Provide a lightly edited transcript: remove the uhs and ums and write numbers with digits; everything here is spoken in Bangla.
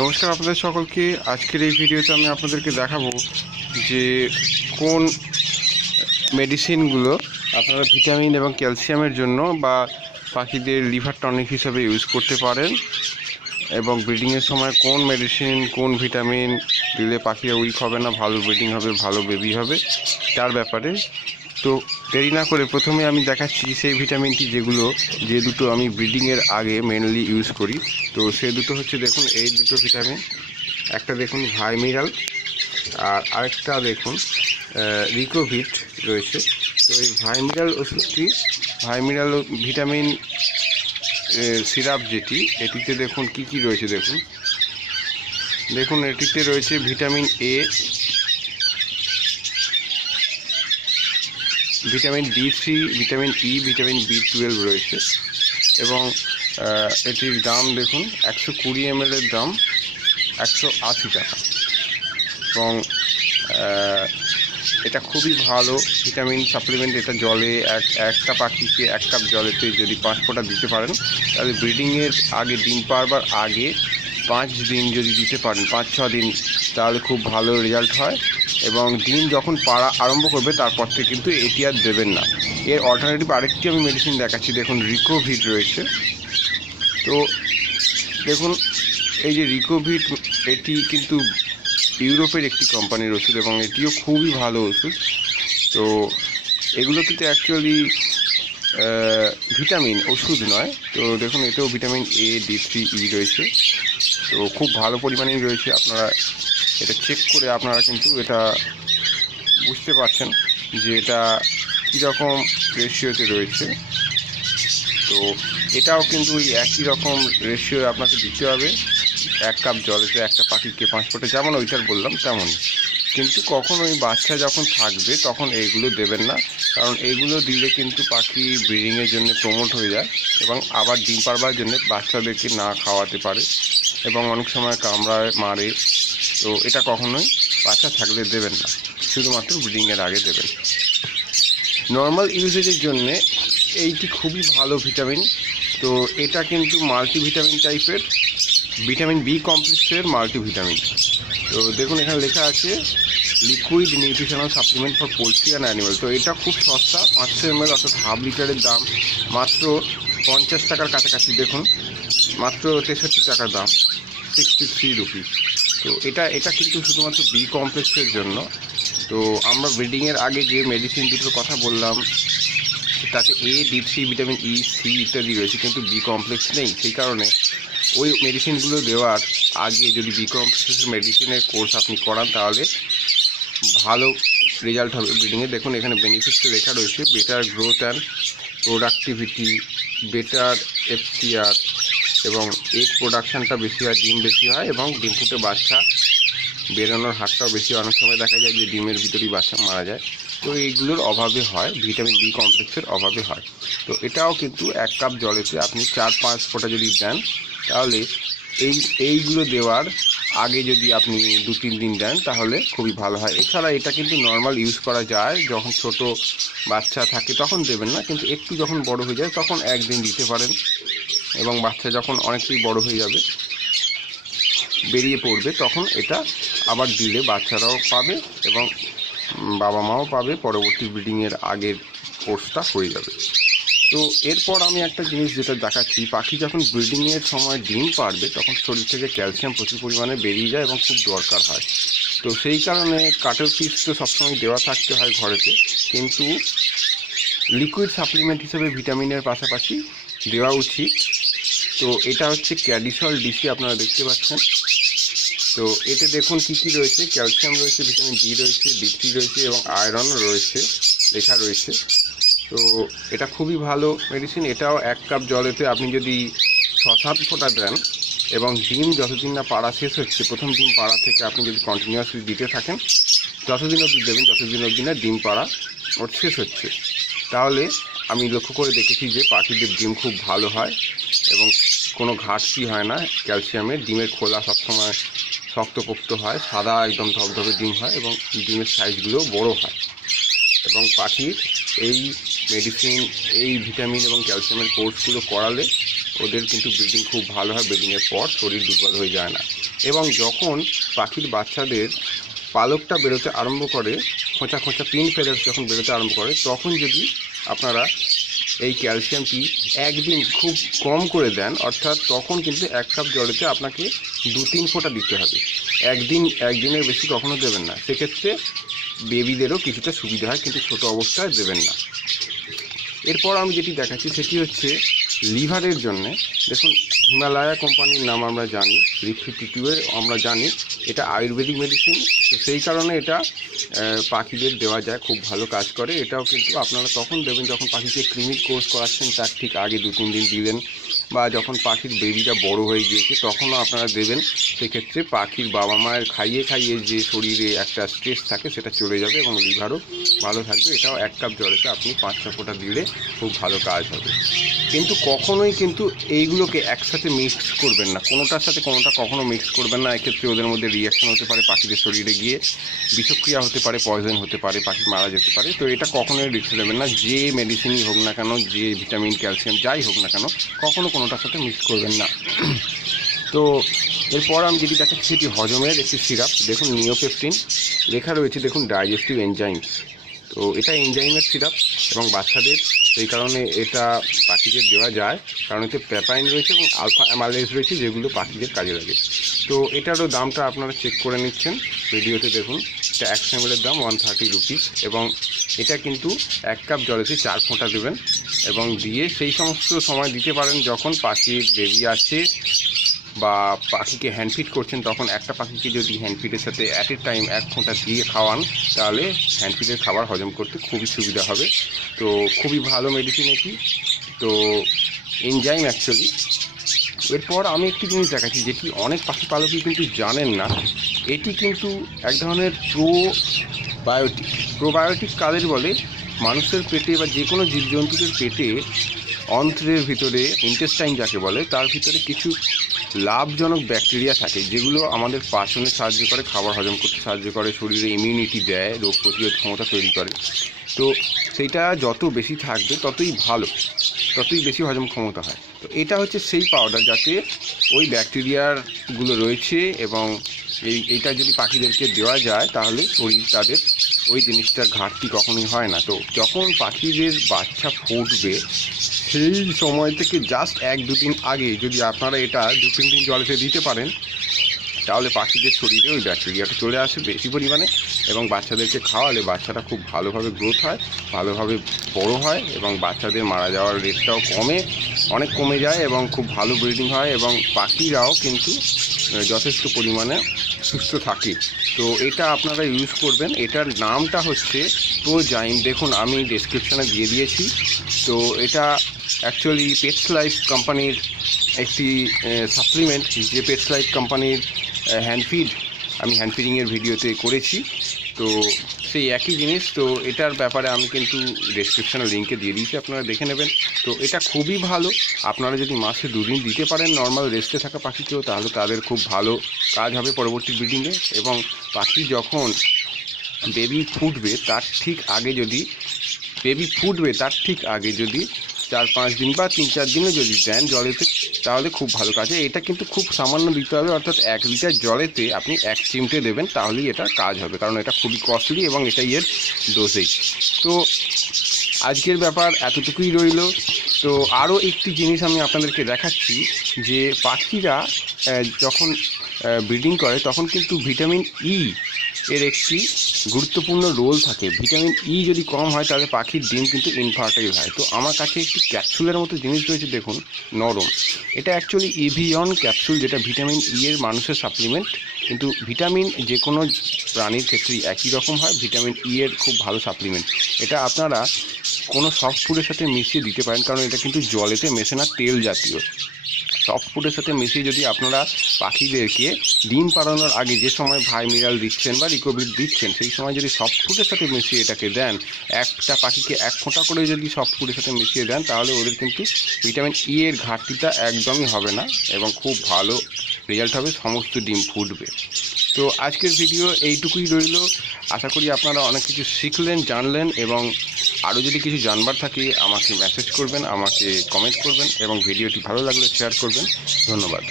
নমস্কার আপনাদের সকলকে। আজকের এই ভিডিওতে আমি আপনাদেরকে দেখাবো যে কোন মেডিসিনগুলো আপনারা ভিটামিন এবং ক্যালসিয়ামের জন্য বা পাখিদের লিভার টনিক হিসাবে ইউজ করতে পারেন, এবং ব্রিডিংয়ের সময় কোন মেডিসিন কোন ভিটামিন দিলে পাখিরা উইক হবে না, ভালো ব্রিডিং হবে, ভালো বেবি হবে, তার ব্যাপারে। তো দেরি না করে প্রথমে আমি দেখাচ্ছি সেই ভিটামিনটি যে দুটো আমি ব্রিডিংয়ের আগে মেনলি ইউজ করি। তো সেই দুটো হচ্ছে, দেখুন এই দুটো ভিটামিন। একটা দেখুন ভাইমিরাল, আর আরেকটা দেখুন রিকোভিট রয়েছে। তো এই ভাইমিরাল ওষুধটি, ভাইমিরাল ভিটামিন সিরাপ যেটি, এটিতে দেখুন কি কি রয়েছে। দেখুন এটিতে রয়েছে vitamin A, vitamin D3, vitamin E, vitamin B12 রয়েছে। এবং এটির দাম দেখুন 120 ml এর দাম 180 টাকা। এবং এটা খুবই ভালো ভিটামিন সাপ্লিমেন্ট। এটা জলে একটা পাখিকে 1 কাপ জলেতে যদি 5 ফোঁটা দিতে পারেন, তাহলে ব্রিডিংয়ের আগে, ডিম পারবার আগে 5 দিন যদি দিতে পারেন, 5-6 দিন, তাহলে খুব ভালো রেজাল্ট হয়। এবং ডিম যখন পাড়া আরম্ভ করবে তারপর থেকে কিন্তু এটি আর দেবেন না। এর অল্টারনেটিভ আরেকটি আমি মেডিসিন দেখাচ্ছি। দেখুন রিকোভিট রয়েছে। তো দেখুন এই যে রিকোভিট, এটি কিন্তু ইউরোপের একটি কোম্পানির ওষুধ এবং এটিও খুবই ভালো ওষুধ। তো এগুলো কিন্তু অ্যাকচুয়ালি ভিটামিন, ওষুধ নয়। তো দেখুন এতেও ভিটামিন A, D3, E রয়েছে। তো খুব ভালো পরিমাণেই রয়েছে। আপনারা এটা চেক করে আপনারা কিন্তু এটা বুঝতে পারছেন যে এটা কীরকম রেশিওতে রয়েছে। তো এটাও কিন্তু ওই একই রকম রেশিও আপনাকে দিতে হবে। 1 কাপ জলেতে একটা পাখিকে 5 ফোঁটা, যেমন ওইটার বললাম তেমন। কিন্তু কখন ওই বাচ্চা যখন থাকবে তখন এইগুলো দেবেন না, কারণ এইগুলো দিলে কিন্তু পাখি ব্রিডিংয়ের জন্য প্রমোট হয়ে যায় এবং আবার ডিম পারবার জন্য বাচ্চাদেরকে না খাওয়াতে পারে এবং অনেক সময় কামড়ায়, মারে। তো এটা কখনোই বাচ্চা থাকলে দেবেন না, শুধুমাত্র ব্রিডিংয়ের আগে দেবেন। নর্মাল ইউজেজের জন্যে এইটি খুবই ভালো ভিটামিন। তো এটা কিন্তু মাল্টিভিটামিন টাইপের, ভিটামিন B কমপ্লেক্সের মাল্টিভিটামিন। তো দেখুন এখানে লেখা আছে liquid nutritional supplement for poultry and animal. তো এটা খুব সস্তা, 500 ml অর্থাৎ হাফ লিটারের দাম মাত্র 50 টাকার কাছাকাছি। দেখুন মাত্র 63 টাকার দাম, 63 রুপিস। তো এটা কিন্তু শুধুমাত্র B কমপ্লেক্সের জন্য। তো আমরা ব্রিডিংয়ের আগে যে মেডিসিন দুটোর কথা বললাম, তাতে A, D3, vitamin E, C ইত্যাদি রয়েছে, কিন্তু B কমপ্লেক্স নেই। সেই কারণে ওই মেডিসিনগুলো দেওয়ার আগে যদি B কমপ্লেক্সের মেডিসিনের কোর্স আপনি করান, তাহলে ভালো রেজাল্ট হবে ব্রিডিংয়ে। দেখুন এখানে বেনিফিটস লেখা রয়েছে: better growth and productivity, better FCR, এবং এগ প্রোডাকশানটা বেশি হয়, ডিম বেশি হয়, এবং ডিম ফুটে বাচ্চা বেরোনোর হারটাও বেশি। অনেক সময় দেখা যায় যে ডিমের ভিতরেই বাচ্চা মারা যায়। তো এইগুলোর অভাবে হয়, ভিটামিন B কমপ্লেক্সের অভাবে হয়। তো এটাও কিন্তু 1 কাপ জলেতে আপনি 4-5 ফোঁটা যদি দেন, তাহলে এইগুলো দেওয়ার আগে যদি আপনি 2-3 দিন দেন, তাহলে খুবই ভালো হয়। এছাড়া এটা কিন্তু নর্মাল ইউজ করা যায়, যখন ছোট বাচ্চা থাকে তখন দেবেন না, কিন্তু একটু যখন বড় হয়ে যায় তখন 1 দিন দিতে পারেন। এবং বাচ্চা যখন অনেকটাই বড় হয়ে যাবে, বেরিয়ে পড়বে, তখন এটা আবার দিলে বাচ্চারাও পাবে এবং বাবা মাও পাবে। পরবর্তী ব্রিডিংয়ের আগের কোর্সটা হয়ে যাবে। তো এরপর আমি একটা জিনিস যেটা দেখাচ্ছি, পাখি যখন ব্রিডিংয়ের সময় ডিম পারবে তখন শরীর থেকে ক্যালসিয়াম প্রচুর পরিমাণে বেরিয়ে যায় এবং খুব দরকার হয়। তো সেই কারণে কাটার পিস তো সবসময় দেওয়া থাকতে হয় ঘরেতে, কিন্তু লিকুইড সাপ্লিমেন্ট হিসেবে ভিটামিনের পাশাপাশি দেওয়া উচিত। তো এটা হচ্ছে ক্যাডিসল DC, আপনারা দেখতে পাচ্ছেন। তো এতে দেখুন কি কি রয়েছে: ক্যালসিয়াম রয়েছে, ভিটামিন D রয়েছে, D3 রয়েছে এবং আয়রন রয়েছে, লেখা রয়েছে। তো এটা খুবই ভালো মেডিসিন। এটাও 1 কাপ জলেতে আপনি যদি 6-7 ফোঁটা দেন এবং ডিম যতদিন না পাড়া শেষ হচ্ছে, প্রথম ডিম পাড়া থেকে আপনি যদি কন্টিনিউয়াসলি দিতে থাকেন, যতদিন অবধি দেবেন যতদিন অবধি না ডিম পাড়া ওর শেষ হচ্ছে, তাহলে আমি লক্ষ্য করে দেখেছি যে পাখিদের ডিম খুব ভালো হয় এবং কোনো ঘাটতি হয় না ক্যালসিয়ামের। ডিমের খোলা সবসময় শক্তপোক্ত হয়, সাদা একদম ধবধবে ডিম হয় এবং ডিমের সাইজগুলো বড় হয়। এবং পাখির এই মেডিসিন, এই ভিটামিন এবং ক্যালসিয়ামের কোর্সগুলো করালে ওদের কিন্তু ব্রিডিং খুব ভালো হয়, ব্রিডিংয়ের পর শরীর দুর্বল হয়ে যায় না। এবং যখন পাখির বাচ্চাদের পালকটা বেরোতে আরম্ভ করে, খোঁচা খোঁচা পিন ফেদার্স যখন বেরোতে আরম্ভ করে, তখন যদি আপনারা এই ক্যালসিয়ামটি একদিন খুব কম করে দেন, অর্থাৎ তখন কিন্তু 1 কাপ জলেতে আপনাকে 2-3 ফোঁটা দিতে হবে। একদিনের বেশি কখনো দেবেন না, সেক্ষেত্রে বেবিদেরও কিছুটা সুবিধা হয়, কিন্তু ছোট অবস্থায় দেবেন না। এরপর আমি যেটি দেখাচ্ছি সেটি হচ্ছে লিভারের জন্যে। দেখুন, হিমালয়া কোম্পানির নাম আমরা জানি, রিক52 আমরা জানি এটা আয়ুর্বেদিক মেডিসিন, তো সেই কারণে এটা পাখিদের দেওয়া যায়, খুব ভালো কাজ করে। এটাও কিন্তু আপনারা তখন দেবেন যখন পাখিকে ক্লিনিক কোর্স করাচ্ছেন, তার ঠিক আগে 2-3 দিন দিলেন, বা যখন পাখির বেবিটা বড় হয়ে গিয়েছে তখনও আপনারা দেবেন। সেক্ষেত্রে পাখির বাবা মায়ের খাইয়ে খাইয়ে যে শরীরে একটা স্ট্রেস থাকে সেটা চলে যাবে এবং লিভারও ভালো থাকবে। এটাও 1 কাপ জলেতে আপনি 5-6 ফোঁটা দিলে খুব ভালো কাজ হবে। কিন্তু কখনোই কিন্তু এইগুলোকে একসাথে মিক্স করবেন না, কোনোটার সাথে কোনোটা কখনো মিক্স করবেন না। এক্ষেত্রে ওদের মধ্যে রিয়াকশন হতে পারে, পাখিদের শরীরে গিয়ে বিষক্রিয়া হতে পারে, পয়জন হতে পারে, পাখি মারা যেতে পারে। তো এটা কখনোই রিস্ক নেবেন না, যে মেডিসিনই হোক না কেন, যে ভিটামিন ক্যালসিয়াম যাই হোক না কেন, কখনো কোনোটার সাথে মিক্স করবেন না। তো এরপর আমি যেটি দেখাচ্ছি সেটি হজমের একটি সিরাপ। দেখুন, নিওপেপটিন লেখা রয়েছে, দেখুন ডাইজেস্টিভ এনজাইমস। তো এটা এনজাইমের সিরাপ এবং বাচ্চাদের সেই কারণে এটা পাখিদের দেওয়া যায়, কারণ এতে প্যাপাইন রয়েছে এবং আলফা অ্যামাইলেজ রয়েছে, যেগুলো পাখিদের কাজে লাগে। তো এটারও দামটা আপনারা চেক করে নিচ্ছেন ভিডিওতে। দেখুন, এটা 100 ml দাম 130 রুপিস, এবং এটা কিন্তু 1 কাপ জলেতে 4 ফোঁটা দেবেন, এবং দিয়ে সেই সমস্ত সময় দিতে পারেন যখন পাখির বেবি আছে বা পাখিকে হ্যান্ডফিড করছেন। তখন একটা পাখিকে যদি হ্যান্ডফিডের সাথে অ্যাট এ টাইম 1 ফোঁটা দিয়ে খাওয়ান, তাহলে হ্যান্ডফিডের খাবার হজম করতে খুবই সুবিধা হবে। তো খুবই ভালো মেডিসিন এটি, তো এনজাইম অ্যাকচুয়ালি। এরপর আমি একটি জিনিস দেখাচ্ছি যেটি অনেক পাখি পালকই কিন্তু জানেন না। এটি কিন্তু এক ধরনের প্রোবায়োটিক কাদের বলে, মানুষের পেটে বা যে কোনো জীবজন্তুদের পেটে অন্ত্রের ভিতরে, ইন্টেস্টাইন যাকে বলে, তার ভিতরে কিছু লাভজনক ব্যাকটেরিয়া থাকে, যেগুলো আমাদের পাচনে সাহায্য করে, খাবার হজম করতে সাহায্য করে, শরীরে ইমিউনিটি দেয়, রোগ প্রতিরোধ ক্ষমতা তৈরি করে। তো সেইটা যত বেশি থাকবে ততই ভালো, ততই বেশি হজম ক্ষমতা হয়। তো এটা হচ্ছে সেই পাউডার যাতে ওই ব্যাকটেরিয়াগুলো রয়েছে, এবং এইটা যদি পাখিদেরকে দেওয়া যায় তাহলে শরীর তাদের ওই জিনিসটার ঘাটতি কখনোই হয় না। তো যখন পাখিদের বাচ্চা ফুটবে সেই সময় থেকে জাস্ট 1-2 দিন আগে যদি আপনারা এটা 2-3 দিন জলেতে দিতে পারেন, তাহলে পাখিদের শরীরে ওই ব্যাকটেরিয়াটা চলে আসে বেশি পরিমাণে, এবং বাচ্চাদেরকে খাওয়ালে বাচ্চাটা খুব ভালোভাবে গ্রোথ হয়, ভালোভাবে বড় হয়, এবং বাচ্চাদের মারা যাওয়ার রেটটাও অনেক কমে যায়, এবং খুব ভালো ব্রিডিং হয়, এবং পাখিরাও কিন্তু যথেষ্ট পরিমাণে সুস্থ থাকে। তো এটা আপনারা ইউজ করবেন। এটার নামটা হচ্ছে প্রোজাইম। দেখুন, আমি ডেসক্রিপশানে দিয়ে দিয়েছি। তো এটা অ্যাকচুয়ালি পেটস লাইফ কোম্পানির একটি সাপ্লিমেন্ট, যে পেটস লাইফ কোম্পানির হ্যান্ডফিড আমি হ্যান্ডফিডিংয়ের ভিডিওতে করেছি, তো সেই একই জিনিস। তো এটার ব্যাপারে আমি কিন্তু ডেসক্রিপশানে লিঙ্কে দিয়ে দিয়েছি, আপনারা দেখে নেবেন। তো এটা খুবই ভালো, আপনারা যদি মাসে 2 দিন দিতে পারেন নর্মাল রেস্টে থাকা পাখিকেও, তাহলে তাদের খুব ভালো কাজ হবে পরবর্তী ব্রিডিংয়ে। এবং পাখি যখন বেবি ফুটবে তার ঠিক আগে যদি 4-5 দিন বা 3-4 দিনে যদি দেন জলেতে, তাহলে খুব ভালো কাজে। এটা কিন্তু খুব সামান্য দিতে হবে, অর্থাৎ 1 লিটার জলেতে আপনি 1 চিমটে দেবেন, তাহলেই এটা কাজ হবে, কারণ এটা খুবই কস্টলি এবং এটাই এর ডোজেজ। তো আজকের ব্যাপার এতটুকুই রইল। তো আরও একটি জিনিস আমি আপনাদেরকে দেখাচ্ছি, যে পাখিরা যখন ব্রিডিং করে তখন কিন্তু ভিটামিন ই এর একটি গুরুত্বপূর্ণ রোল থাকে। ভিটামিন ই যদি কম হয় তাহলে পাখির ডিম কিন্তু ইনফার্টাইল হয়। তো আমার কাছে একটি ক্যাপসুলের মতো জিনিস রয়েছে, দেখুন, নরম। এটা অ্যাকচুয়ালি এভিয়ন ক্যাপসুল, যেটা ভিটামিন ই এর মানুষের সাপ্লিমেন্ট। কিন্তু ভিটামিন যে কোনো প্রাণীর ক্ষেত্রেই একই রকম হয়, ভিটামিন ই এর খুব ভালো সাপ্লিমেন্ট। এটা আপনারা কোনো সফট ফুডের সাথে মিশিয়ে দিতে পারেন, কারণ এটা কিন্তু জলেতে মেশে না, তেল জাতীয়। সফট ফুডের সাথে মিশিয়ে যদি আপনারা পাখিদেরকে ডিম পাড়ানোর আগে যে সময় ভাই মিনারেল দিচ্ছেন বা রিকোভিট দিচ্ছেন, সেই সময় যদি সফট ফুডের সাথে মিশিয়ে এটাকে দেন, একটা পাখিকে 1 ফোঁটা করে যদি সফট ফুডের সাথে মিশিয়ে দেন, তাহলে ওদের কিন্তু ভিটামিন ই এর ঘাটতিটা একদমই হবে না, এবং খুব ভালো রেজাল্ট হবে, সমস্ত ডিম ফুটবে। তো আজকের ভিডিও এইটুকুই রইল। আশা করি আপনারা অনেক কিছু শিখলেন, জানলেন, এবং আরও যদি কিছু জানবার থাকে আমাকে মেসেজ করবেন, আমাকে কমেন্ট করবেন এবং ভিডিওটি ভালো লাগলে শেয়ার করবেন। ধন্যবাদ।